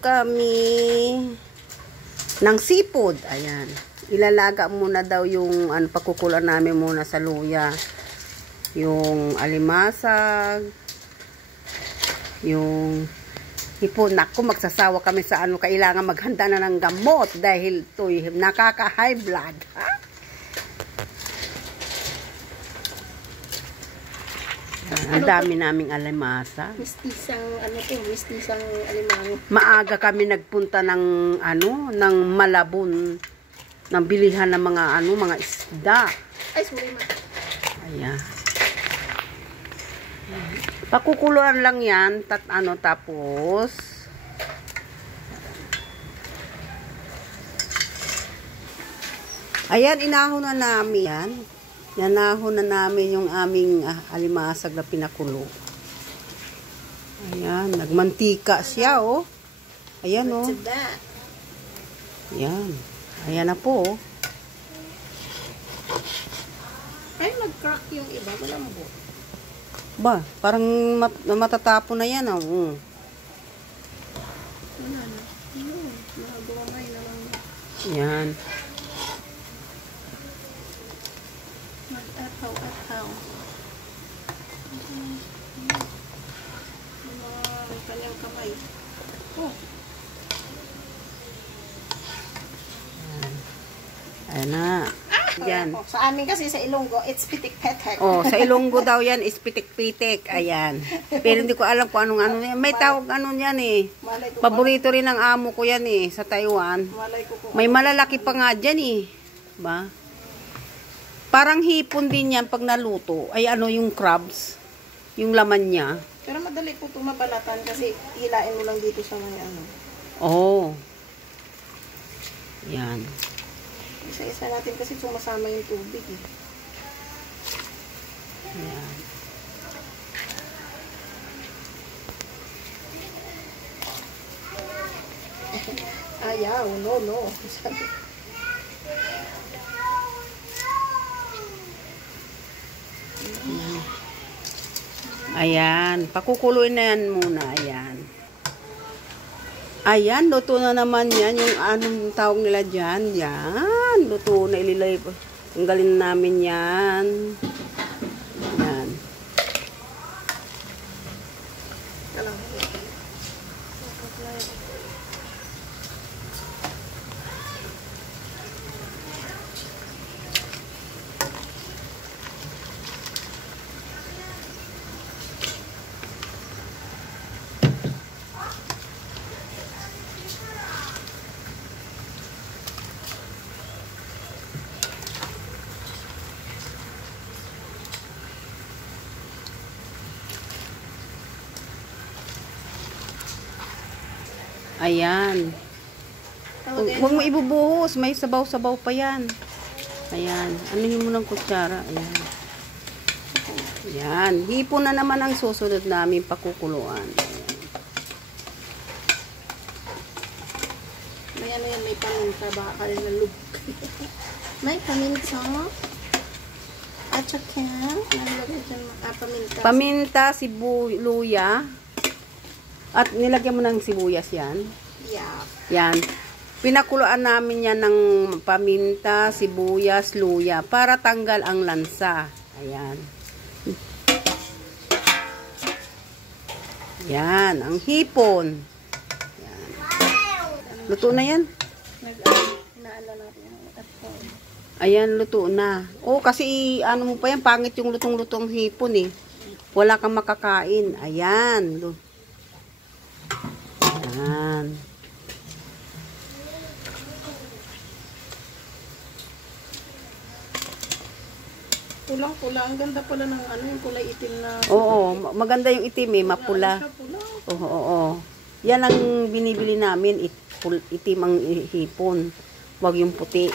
kami ng seafood. Ayan. Ilalaga muna daw yung pakukulan namin muna sa luya. Yung alimasag, yung hipon. Naku, magsasawa kami sa kailangan maghanda na ng gamot dahil to'y nakaka-high blood. Ha? Ang dami naming alimasa. Mistisang mistisang alimango. Maaga kami nagpunta ng ng Malabon, ng bilihan ng mga isda. Ay, sorry ma. Ayan. Pakukuluan lang 'yan, tapos ayan, inahon na namin 'yan. Nanahon na namin yung aming alimasag na pinakulo. Ayan, nagmantika siya, oh. Ayan, oh. Ayan. Ayan na po, oh. Ay, nag-crack yung iba. Malambot. Ba, parang matatapon na yan, oh. Wala na. Yun, nagawamay na lang. Ayan. Mag-ataw-ataw. Ang kanyang kamay. Oh. Ayan na. Ayan. Sa amin kasi sa Ilonggo, it's pitik-petek. Oh, sa Ilonggo daw yan is pitik-pitik. Ayan. Pero hindi ko alam kung anong yan. May tawag yan eh. Paborito rin ng amo ko yan eh, sa Taiwan. May malalaki pa nga dyan eh. Ba? Parang hipon din yan pag naluto. Ay yung crabs. Yung laman niya. Pero madali po itong mabalatan kasi hilain mo lang dito sa mga Oh. Yan. Isa-isa natin kasi sumasama yung tubig eh. Yan. Ayaw, no. Ayan, pakukuluin na yan muna. Ayan. Ayan, luto na naman yan. Yung anong tawag nila dyan. Yan, luto na ililay. Tanggalin namin yan. Yan. Ayan. Huwag mo ibubuhos. May sabaw-sabaw pa yan. Ayan. Anuhin mo ng kutsara. Ayan. Ayan. Hipon na naman ang susunod namin pakukuluan. Ayan. May paminta. Baka rin na lug. May paminta. At saka, paminta. Paminta, luya. At nilagyan mo ng sibuyas yan. Yeah. Yan. Pinakuluan namin yan ng paminta, sibuyas, luya para tanggal ang lansa. Ayan. Yan. Ang hipon. Yan. Luto na yan. Ayan, luto na. Oh, kasi mo pa yan. Pangit yung lutong-lutong hipon eh. Wala kang makakain. Ayan. Ayan. Pulang-pula. Ang ganda pala ng yung kulay itim na. Oo, maganda yung itim eh, mapula. Oo. Yan ang binibili namin, itim ang hipon. Wag yung puti.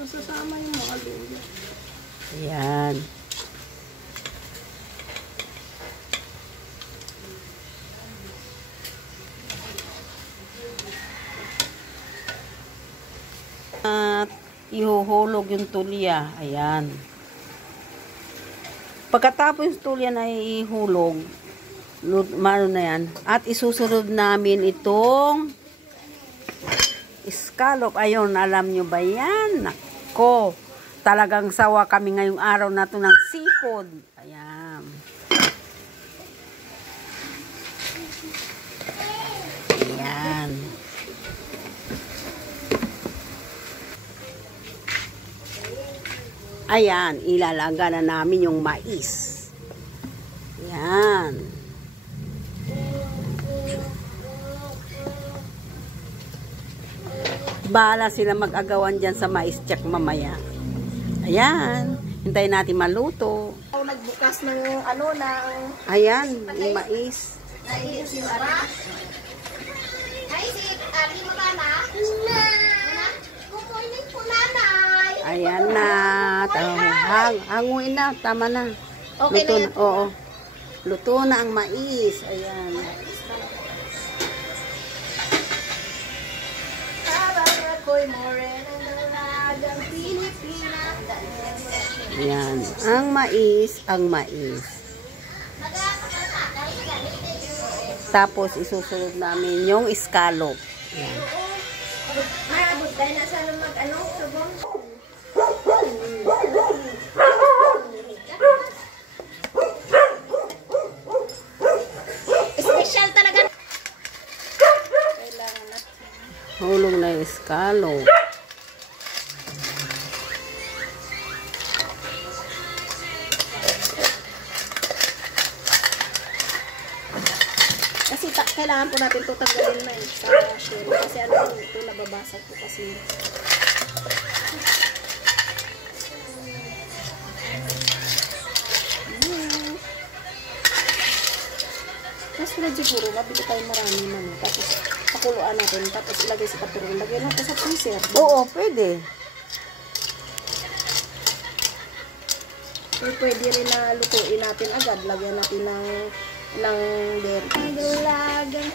Masasama yung mga luya. Ayan. At ihuhulog yung tulya. Ayan. Pagkatapos yung tulya na ihulog, Mano na yan. At isusunod namin itong scallop. Ayun, alam nyo ba yan? Nako, talagang sawa kami ngayong araw na to ng seafood. Ayan. Ayan. Ayan, ilalaga na namin yung mais. Ayan. Bahala sila mag-agawan dyan sa mais check mamaya. Ayan. Hintayin natin maluto. Ako nagbukas ng ano ng Ayan, yung mais. si Ara. Ay, si Ali mo na. Kukunin ko nanay. Ayan na. Hanguin na. Tama na. Okay Luto na yan. Oo. Luto na ang mais. Ayan. Parang ako'y morena ng lagang Pilipinas. Ayan. Ang mais. Tapos isusunod namin yung scallop. Ayan. Marabot tayo na sana mag-ano, sabong. Special talaga. Kailangan natin. Hulog na yung scallop. Kasi kailangan po natin ito tanggalin na sa shell. Kasi ano ito, nababasag po kasi. Mas medyo puro, mabili tayo marami man. Tapos pakuluan natin, tapos ilagay sa kapirong. Lagay natin sa freezer. Oo, pwede. Or pwede rin na lutuin natin agad. Lagyan natin ng dairy.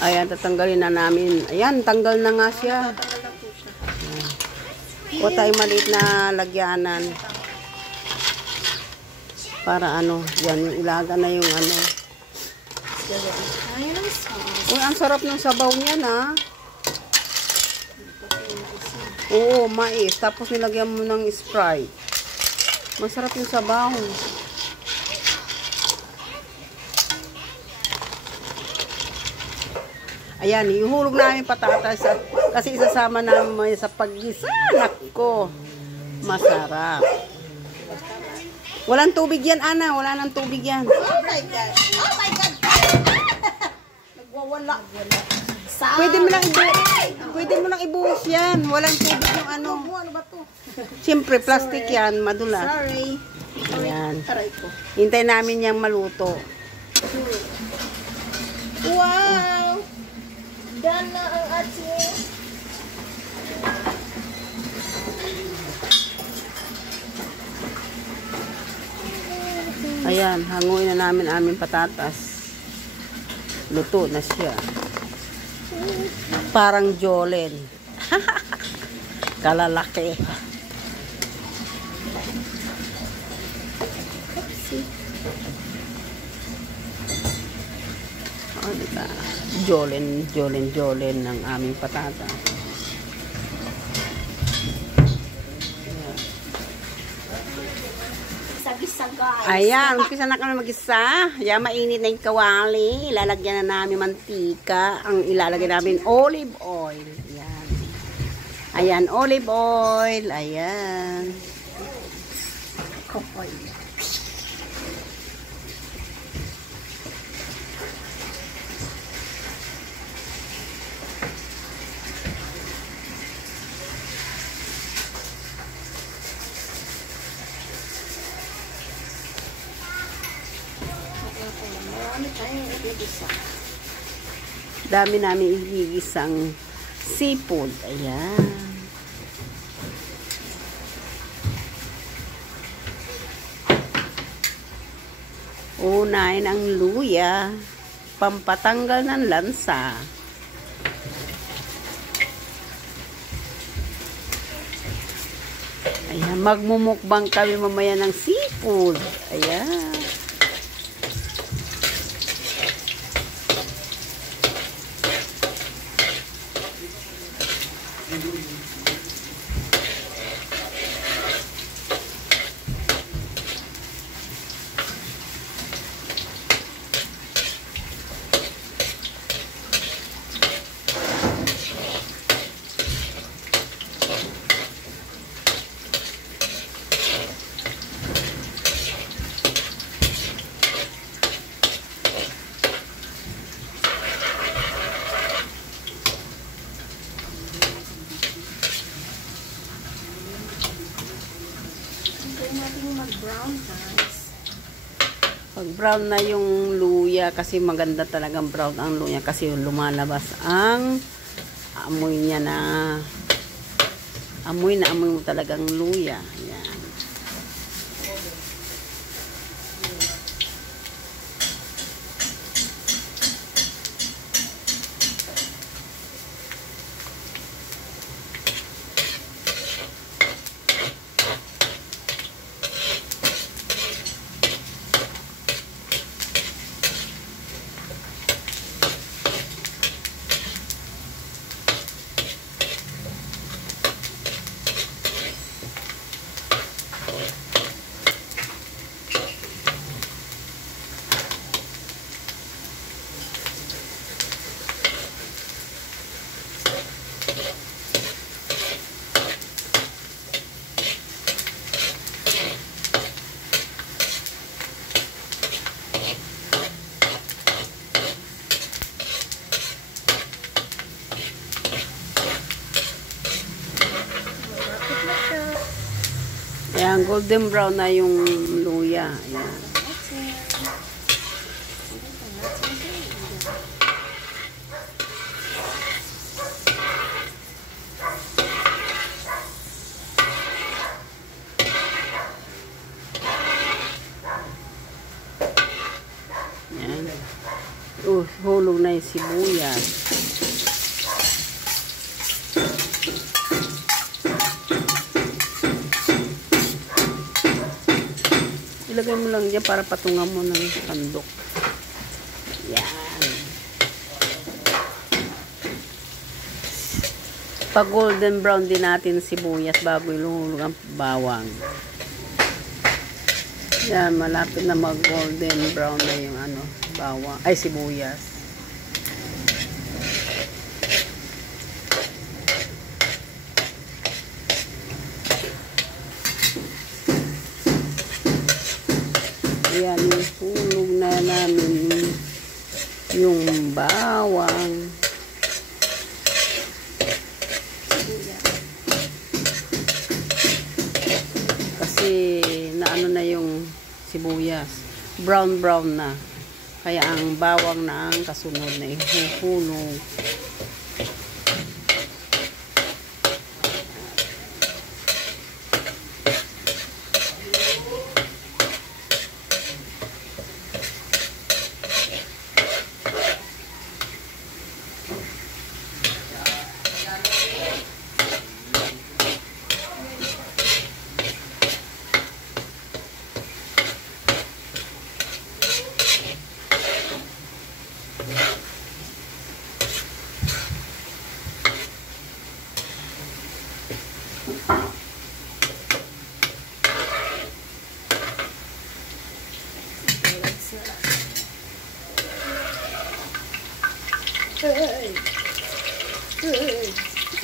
Ayan, tatanggalin na namin. Ayan, tanggal na nga siya. Tanggal na po siya. O tayo maliit na lagyanan. Para ano, yan, yung ilaga na yung ano. Ay, ang sarap. Uy, ang sarap ng sabaw niya na. Oo, mais. Tapos nilagyan mo ng Sprite. Masarap yung sabaw. Ayan, ihulog namin patatas. Kasi isasama namin sa paggisa. Nako, masarap. Walang tubig yan, Ana. Wala nang tubig yan. Oh my God! Oh my God! Nagwawala. Pwede mo lang ibuhos yan. Walang tubig yung ano. Ano ba to? Siyempre, plastic yan. Madulas. Sorry. Ayan. Aray ko. Hintay namin yung maluto. Wow! Done na ang ating Ayan, hanguin na namin aming patatas. Luto na siya. Parang Jolen. Kalalaki. Oh, diba? Jolen ng aming patatas. Gisa guys. Ayan, umpisa na kami mag-isa. Ayan, mainit na yung kawali. Ilalagyan na namin mantika. Ang ilalagay namin, olive oil. Ayan. Ayan, olive oil. Ayan. Kapoy. Marami tayong igigisa. Dami namin igigisang seafood. Ayan. Unahin ang luya. Pampatanggal ng lansa. Ayan, magmumukbang kami mamaya ng seafood. Ayan. brown, guys. Pag brown na yung luya, kasi maganda talagang brown ang luya kasi lumalabas ang amoy niya na amoy mo talagang luya. Yan. Ayan, golden brown na yung luya. Ayan. Ayan. Hulog na yung sibuyas. Ilagay mo lang dyan para patungan mo ng sandok. Yan. Pag golden brown din natin sibuyas bago iluhulog ang bawang. Yan, malapit na mag golden brown na yung bawang, ay sibuyas. Ayan, hulog na namin yung bawang. Kasi naano na yung sibuyas. Brown na. Kaya ang bawang na ang kasunod na ihuhulog.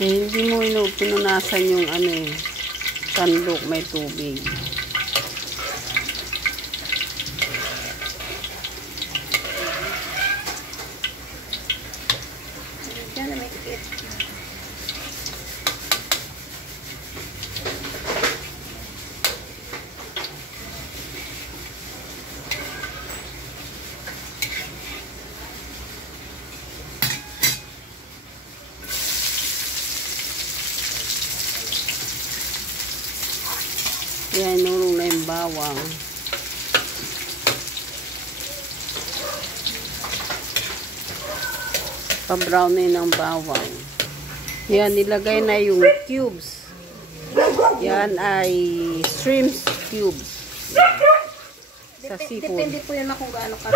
Hindi mo pinunasan yung sandok may tubig. Yan, nulong na yung bawang. Pa-brown na yun ang bawang. Yan, nilagay na yung cubes. Yan ay shrimp cubes. Sa seafood. Depende po yun na kung gaano ka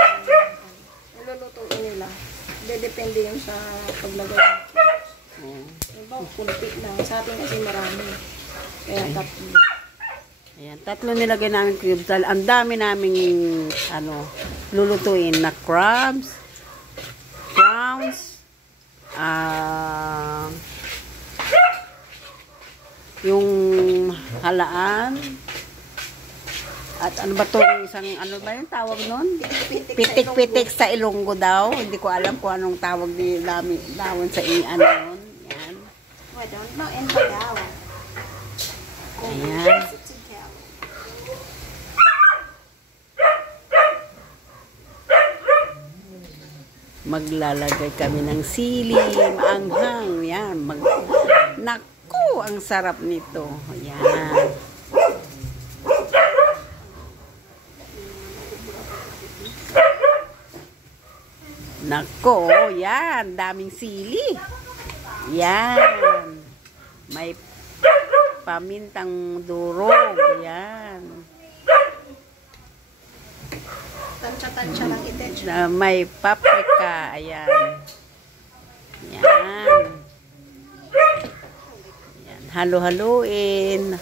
nilulutuin nila. Depende yun sa paglagay. Diba, kunti lang. Sa atin kasi marami. Kaya tatlo. Ayan, tatlo nilagay namin cubes. Ang dami naming lulutuin na crabs, prawns, yung halaan, at ano ba to, isang ba yung tawag nun? Pitik-pitik sa Ilonggo daw. Hindi ko alam kung anong tawag namin sa nun. Yan. I don't know in Pagao. Ayan. Maglalagay kami ng sili, anghang. Yan. Naku, ang sarap nito. Yan. Nako, yan. Daming sili. Yan. May pamintang durog. Yan. Tansya-tansya lang ite. May paprika. Ayan. Yan. Yan. Halo-haluin.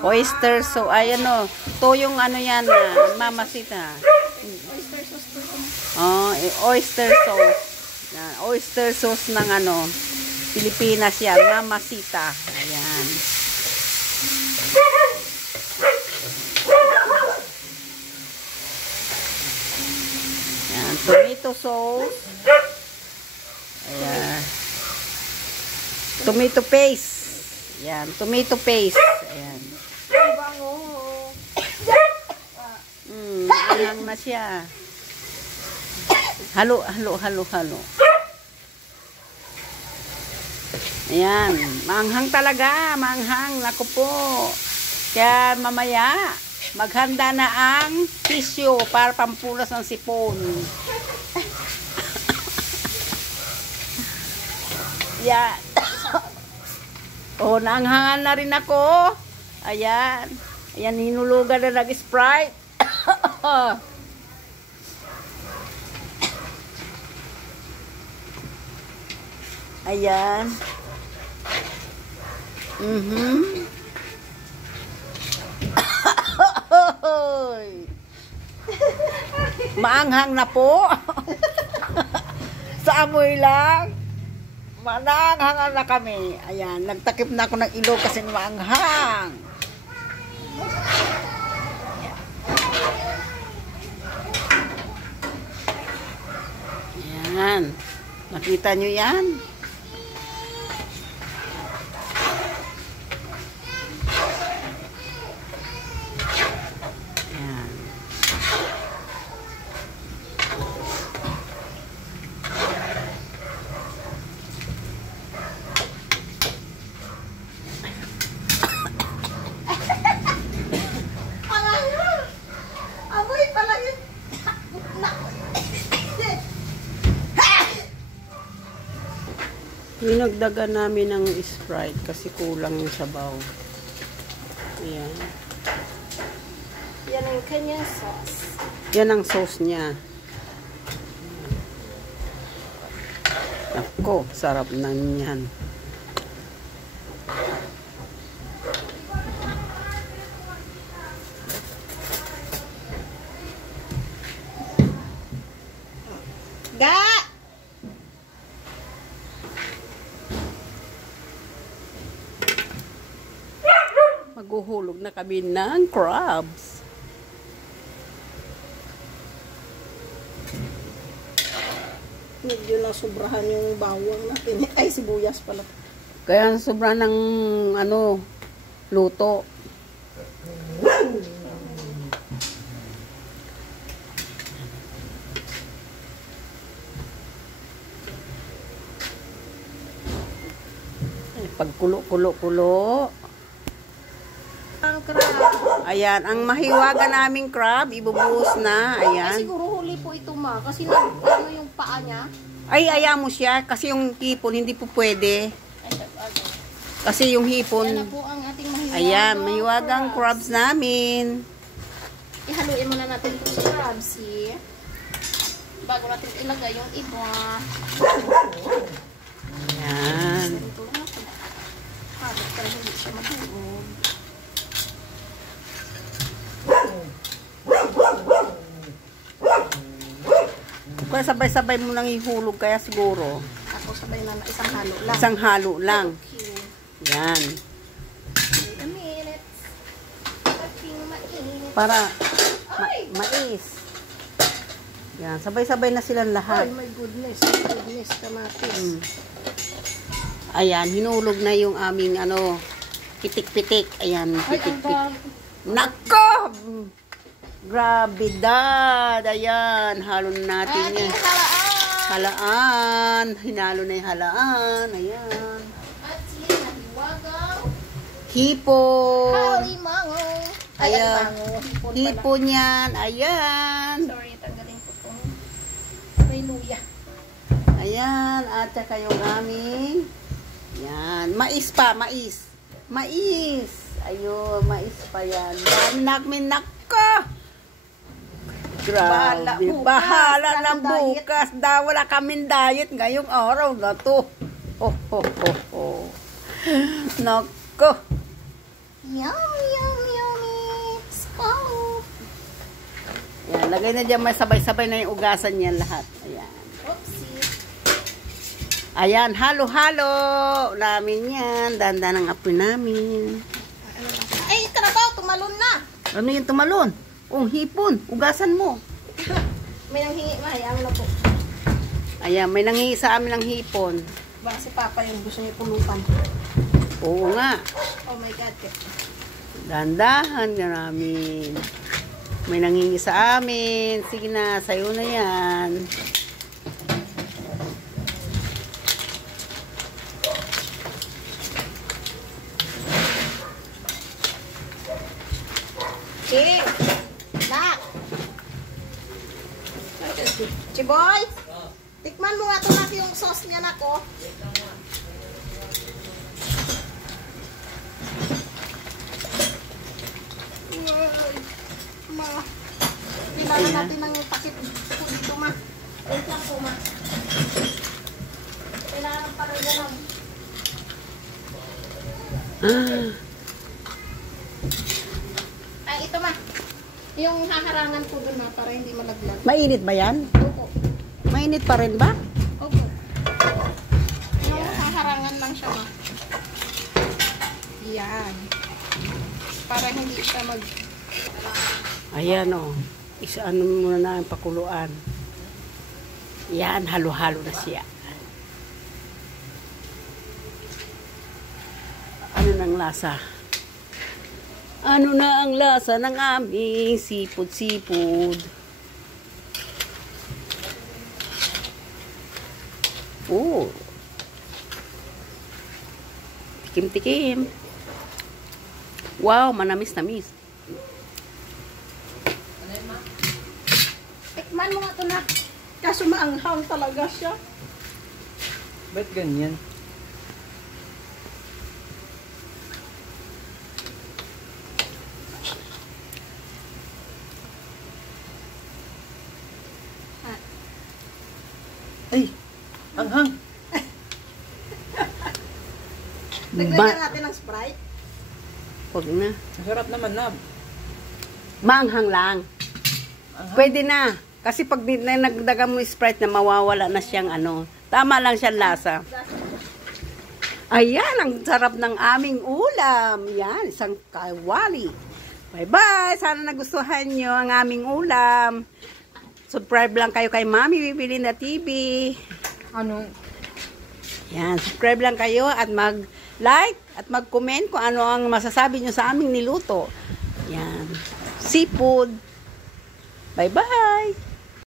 Oyster so ayan o. To yung ano yan mamasita. Oyster sauce po ito. Oh, oyster sauce. Yan, oyster sauce ng ano Pilipinas yan, mamasita. Ayan. Yan, tomato sauce. Ayan. Tomato paste. Yan, tomato paste. Ayan. Ang bango. Anghang na siya. Halo. Ayan, maanghang talaga, maanghang. Naku po. Kaya mamaya, maghanda na ang tissue para pampunas ng sipon. Yan. Oh, naanghangan na rin ako. Ayan. Ayan, hinulugan na nag-Sprite. Ayan. Maanghang na po. Sa amoy lang. Mananghangan na kami. Ayan, nagtakip na ako ng ilog kasi maanghang. Ayan. Nakita nyo yan? Ayan. Amoy pala yun. Dinagdagan namin ng Sprite kasi kulang yung sabaw. Ayan. Yan ang kanyang sauce. Yan ang sauce niya. Ako, sarap na yan. Ga! Maghuhulog na kami ng crabs. Medyo nasubrahan yung bawang natin. Ay, sibuyas pala. Kaya sobra ng ano, luto. Pagkulo-kulo-kulo. Ang crab. Ayan, ang mahiwaga naming crab, ibubuhos na. Ay, Ayan. siguro huli po ito ma. Kasi ano yung paa niya. Ay, mo siya. Kasi yung hipon, hindi po pwede. Ay, ano. Kasi yung Yan hipon, na po ang ating mahiwagang ayan, mahiwagang crabs namin. Ihaluin muna natin ito sa crabs, eh. Bago natin ilagay yung iba. Ayan. Ito lang ito. Habit para hindi siya mahulog. Kaya sabay-sabay mo nang ihulog kaya siguro. Ako sabay na isang halo lang. Isang halo lang. Okay. Yan. Wait a minute. Ating mainit. Para Ay! mais. Yan, sabay-sabay na silang Ay, lahat. my goodness. My goodness. Kamatis. Ayan, hinulog na yung aming ano, pitik-pitik. Ayan, pitik-pitik. Nako! Grabidad! Ayan, halo na natin yan. Halaan. Hinalo na yung halaan. Ayan. Hipon. Ayan. Hipon yan. Ayan. Sorry, tanggalin ko po. May luya. Ayan. At saka yung aming yan. Mais pa. Mais. Mais. Ayun. Mais pa yan. Namin nako. Grabe. Bahala na bukas. Wala kaming diet ngayong araw na to. Oh, oh, oh, oh. Nako. Yummy, yummy, yummy. Oh. Ayan, lagay na dyan, may sabay-sabay na yung ugasan niyan lahat. Ayan. Oopsie. Ayan, halo-halo. Namin yan. Danda ng apoy namin. Ay, karabaw, tumalon na. Ano yung tumalon? Oh, hipon. Ugasan mo. May nanghingi, mahayaan na po. Ayan, may nanghingi sa amin ng hipon. Baka si Papa yung gusto niya pulutan. Oo nga. Oh my God. Dandahan ka namin. May nanghingi sa amin. Sige na, sayo na yan. Ching! Nak! Chiboy! Tikman mo nga ito nak yung sauce niya nak oh. Kailangan natin ng takip po dito ma. Wait lang po ma. Kailangan pa rin ganun. Ay ito ma. Yung haharangan po dun ma para hindi malaglag. Mainit ba yan? Opo. Mainit pa rin ba? Opo. Yung haharangan lang siya ma. Yan. Para hindi siya mag... Ayan o. Isa-ano muna na ang pakuluan. Yan, halo-halo na siya. Ano nang lasa? Ano na ang lasa ng aming sipod-sipod? Oh. Tikim-tikim. Wow, manamis-namis. Tikman mo nga ito na. Kaso maanghang talaga siya. Ba't ganyan? Ay! Anghang! Naglagyan natin ng Sprite. Huwag na. Masarap naman na. Maanghang lang. Anghang. Pwede na. Kasi pag nagdaga mo yung Sprite na mawawala na siyang ano. Tama lang siyang lasa. Ayan, ang sarap ng aming ulam. Yan, isang kawali. Bye-bye. Sana nagustuhan nyo ang aming ulam. Subscribe lang kayo kay Mami Bibilinda TV. Ano? Yan, subscribe lang kayo at mag-like at mag-comment kung ano ang masasabi nyo sa aming niluto. Yan. Seafood. Bye-bye!